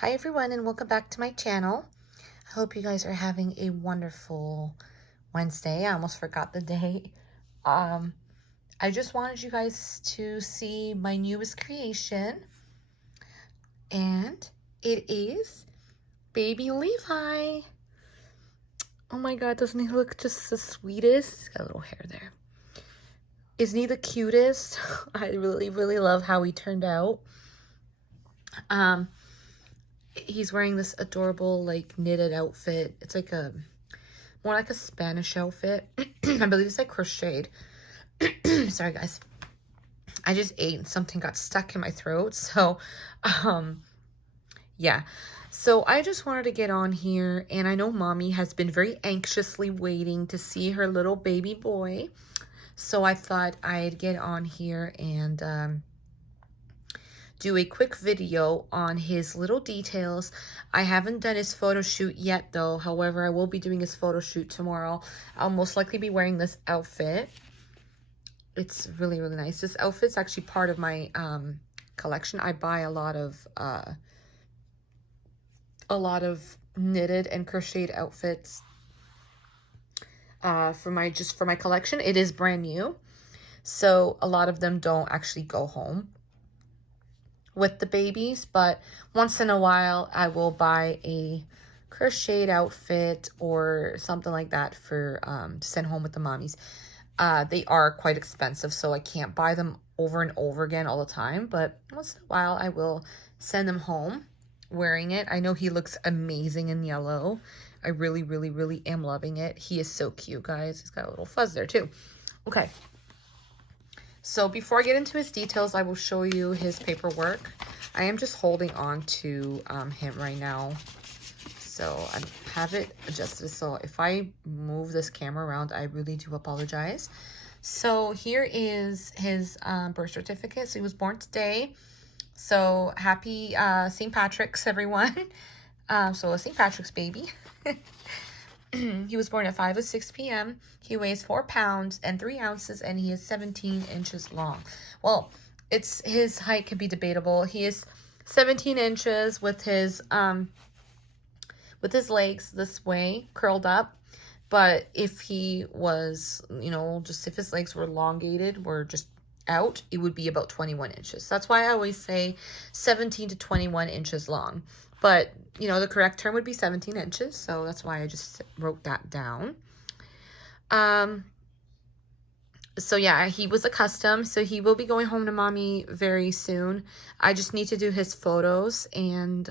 Hi everyone and welcome back to my channel. I hope you guys are having a wonderful Wednesday. I almost forgot the day. I just wanted you guys to see my newest creation, and it is baby Levi. Oh my god, doesn't he look just the sweetest? He's got a little hair there. Isn't he the cutest? I really love how he turned out. He's wearing this adorable like knitted outfit. It's like more like a Spanish outfit. I believe it's like crocheted. Sorry guys, I just ate and something got stuck in my throat. So yeah, so I just wanted to get on here, and I know mommy has been very anxiously waiting to see her little baby boy, so I thought I'd get on here and do a quick video on his little details. I haven't done his photo shoot yet though. However, I will be doing his photo shoot tomorrow. I'll most likely be wearing this outfit. It's really nice. This outfit's actually part of my collection. I buy a lot of knitted and crocheted outfits for my collection. It is brand new, so a lot of them don't actually go home with the babies, but once in a while I will buy a crocheted outfit or something like that for to send home with the mommies. They are quite expensive, so I can't buy them over and over again all the time, but once in a while I will send them home wearing it. I know he looks amazing in yellow. I really am loving it. He is so cute, guys. He's got a little fuzz there too. Okay. So before I get into his details, I will show you his paperwork. I am just holding on to him right now. So I have it adjusted. So if I move this camera around, I really do apologize. So here is his birth certificate. So he was born today. So happy St. Patrick's, everyone. So a St. Patrick's baby. He was born at 5:06 p.m. He weighs 4 pounds and 3 ounces, and he is 17 inches long. Well, his height can be debatable. He is 17 inches with his legs this way, curled up. But if he was, just if his legs were elongated, were just out, it would be about 21 inches. That's why I always say 17 to 21 inches long. But, the correct term would be 17 inches. So that's why I just wrote that down. So yeah, he was a custom. So he will be going home to mommy very soon. I just need to do his photos. And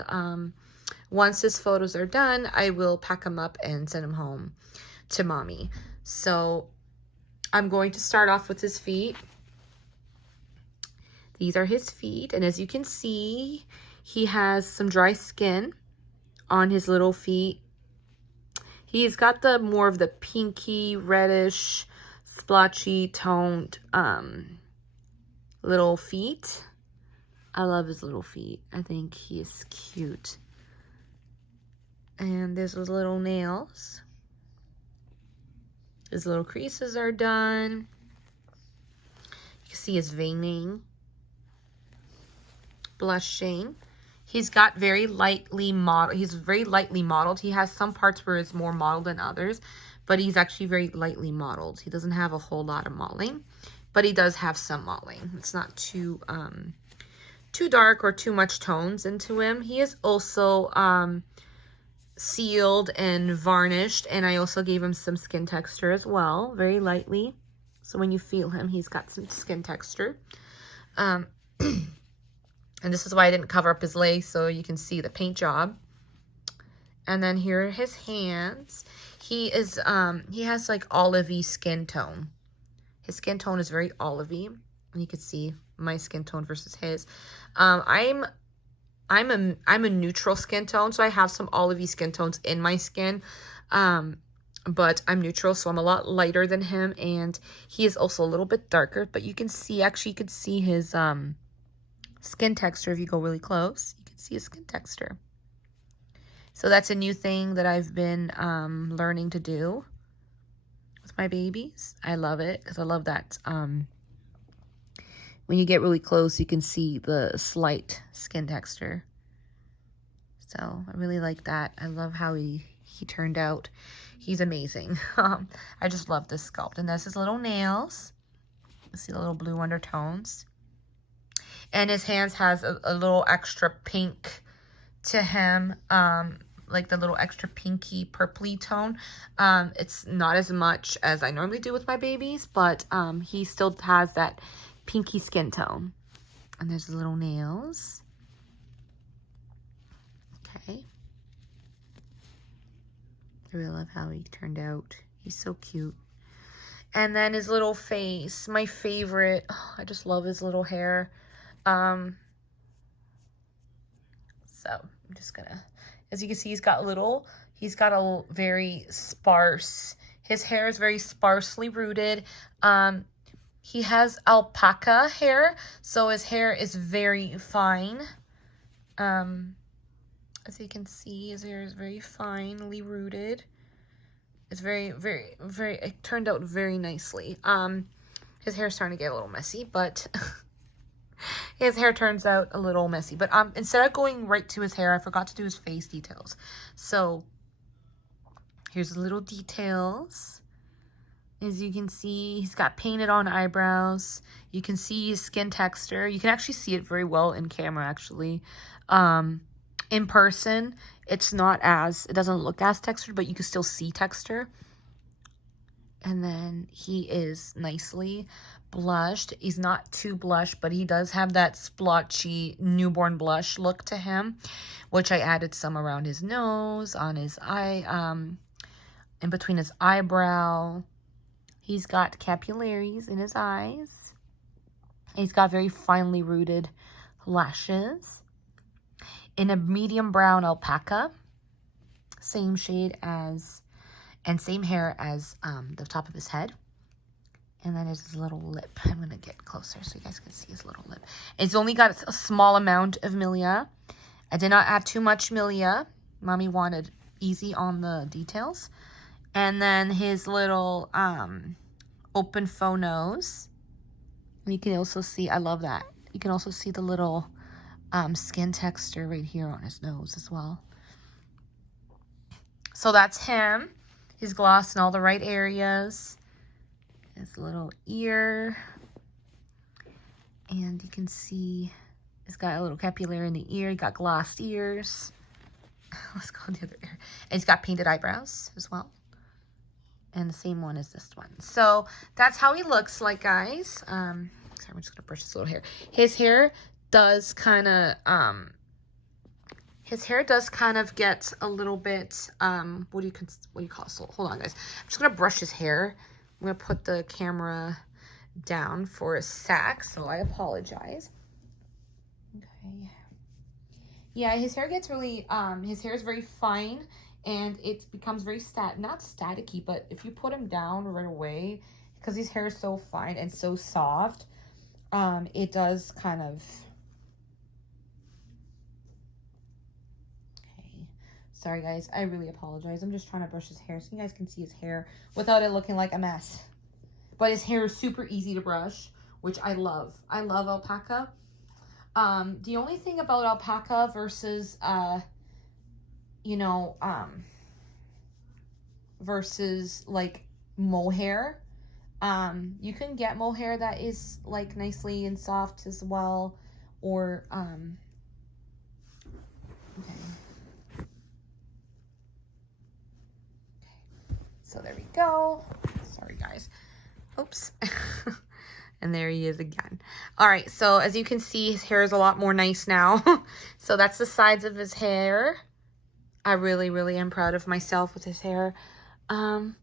once his photos are done, I will pack him up and send him home to mommy. So I'm going to start off with his feet. These are his feet, and as you can see, he has some dry skin on his little feet. He's got more of the pinky, reddish, splotchy toned little feet. I love his little feet. I think he is cute. And there's his little nails. His little creases are done. You can see his veining. Blushing. He's got very lightly modeled. He's very lightly modeled. He has some parts where it's more modeled than others, but he's actually very lightly modeled. He doesn't have a whole lot of modeling, but he does have some modeling. It's not too dark or too much tones into him. He is also sealed and varnished, and I also gave him some skin texture as well, very lightly. So when you feel him, he's got some skin texture. And this is why I didn't cover up his legs, so you can see the paint job. And then here are his hands. He has like olivey skin tone. His skin tone is very olivey. And you can see my skin tone versus his. I'm a neutral skin tone, so I have some olivey skin tones in my skin. But I'm neutral, so I'm a lot lighter than him, and he is also a little bit darker. But you can see, actually, you can see his skin texture. If you go really close, you can see his skin texture. So that's a new thing that I've been learning to do with my babies. I love it because I love that when you get really close, you can see the slight skin texture. So I really like that. I love how he turned out. He's amazing. I just love this sculpt. And that's his little nails. You see the little blue undertones. And his hands has a little extra pink to him. Like the little extra pinky purpley tone. It's not as much as I normally do with my babies, but he still has that pinky skin tone. And there's the little nails. Okay. I really love how he turned out. He's so cute. And then his little face, my favorite. Oh, I just love his little hair. So I'm just gonna, as you can see, he's got a very sparse, his hair is very sparsely rooted. He has alpaca hair, so his hair is very fine. As you can see, his hair is very finely rooted. It's very, it turned out very nicely. His hair is starting to get a little messy, but his hair turns out a little messy. But instead of going right to his hair, I forgot to do his face details. So here's the little details. As you can see, he's got painted on eyebrows. You can see his skin texture. You can actually see it very well in camera, actually. In person, it doesn't look as textured, but you can still see texture. And then he is nicely blushed. He's not too blushed, but he does have that splotchy newborn blush look to him, which I added some around his nose, on his eye, in between his eyebrow. He's got capillaries in his eyes. He's got very finely rooted lashes. In a medium brown alpaca, same shade as, and same hair as the top of his head. And then there's his little lip. I'm going to get closer so you guys can see his little lip. It's only got a small amount of milia. I did not add too much milia. Mommy wanted easy on the details. And then his little open faux nose. And you can also see, I love that. You can also see the little skin texture right here on his nose as well. So that's him. His gloss in all the right areas. His little ear. And you can see he's got a little capillary in the ear. He got glossed ears. Let's go on the other ear. And he's got painted eyebrows as well. And the same one as this one. So that's how he looks like, guys. Sorry, I'm just gonna brush his little hair. His hair does kind of get a little bit what do you call it? So hold on, guys. I'm just gonna brush his hair. I'm gonna put the camera down for a sec, so I apologize. Okay. Yeah, his hair gets really his hair is very fine, and it becomes very not staticky, but if you put him down right away, because his hair is so fine and so soft, it does kind of. Sorry, guys. I really apologize. I'm just trying to brush his hair so you guys can see his hair without it looking like a mess. But his hair is super easy to brush, which I love. I love alpaca. The only thing about alpaca versus, versus like mohair, you can get mohair that is like nicely and soft as well, or, okay. So there we go. Sorry, guys. Oops. And there he is again. All right. So as you can see, his hair is a lot more nice now. So that's the sides of his hair. I really, really am proud of myself with his hair. I'm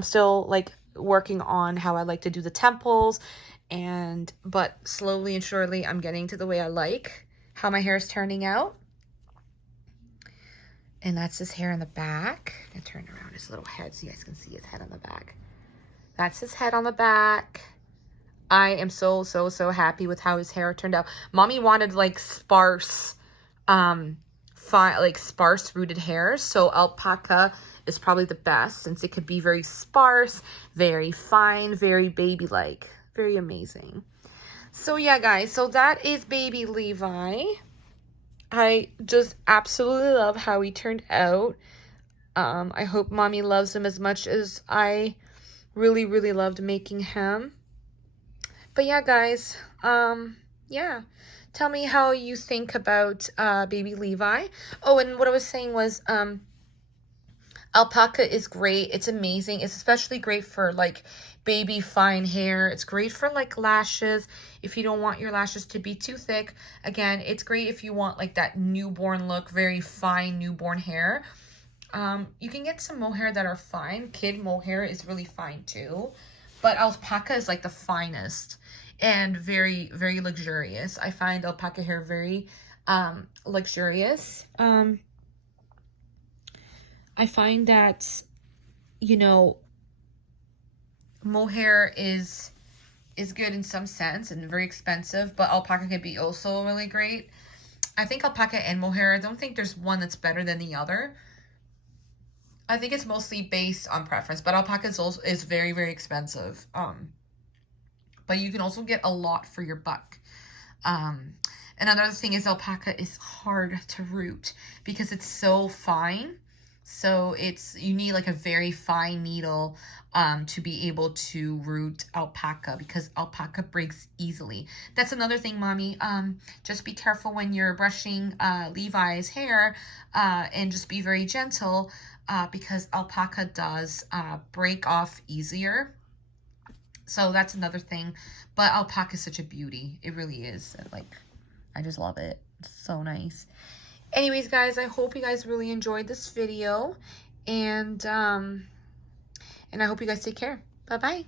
still like working on how I like to do the temples, but slowly and surely I'm getting to the way I like how my hair is turning out. And that's his hair in the back. I'm gonna turn around his little head so you guys can see his head on the back. That's his head on the back. I am so happy with how his hair turned out. Mommy wanted like sparse, sparse rooted hair. So alpaca is probably the best since it could be very sparse, very fine, very baby-like, very amazing. So yeah, guys, so that is baby Levi. I just absolutely love how he turned out. I hope mommy loves him as much as I really, really loved making him. But yeah, guys, yeah. Tell me how you think about baby Levi. Oh, and what I was saying was, alpaca is great. It's amazing. It's especially great for like baby fine hair. It's great for like lashes. If you don't want your lashes to be too thick. Again, it's great if you want like that newborn look, very fine newborn hair. You can get some mohair that are fine. Kid mohair is really fine too. But alpaca is like the finest and very, very luxurious. I find alpaca hair very luxurious. I find that, you know, mohair is good in some sense and very expensive, but alpaca can be also really great. I think alpaca and mohair, I don't think there's one that's better than the other. I think it's mostly based on preference, but alpaca is very, very expensive. But you can also get a lot for your buck. Another thing is alpaca is hard to root because it's so fine. So you need like a very fine needle to be able to root alpaca because alpaca breaks easily. That's another thing, mommy. Just be careful when you're brushing Levi's hair and just be very gentle because alpaca does break off easier. So that's another thing. But alpaca is such a beauty. It really is. Like, I just love it. It's so nice. Anyways, guys, I hope you guys really enjoyed this video. And I hope you guys take care. Bye-bye.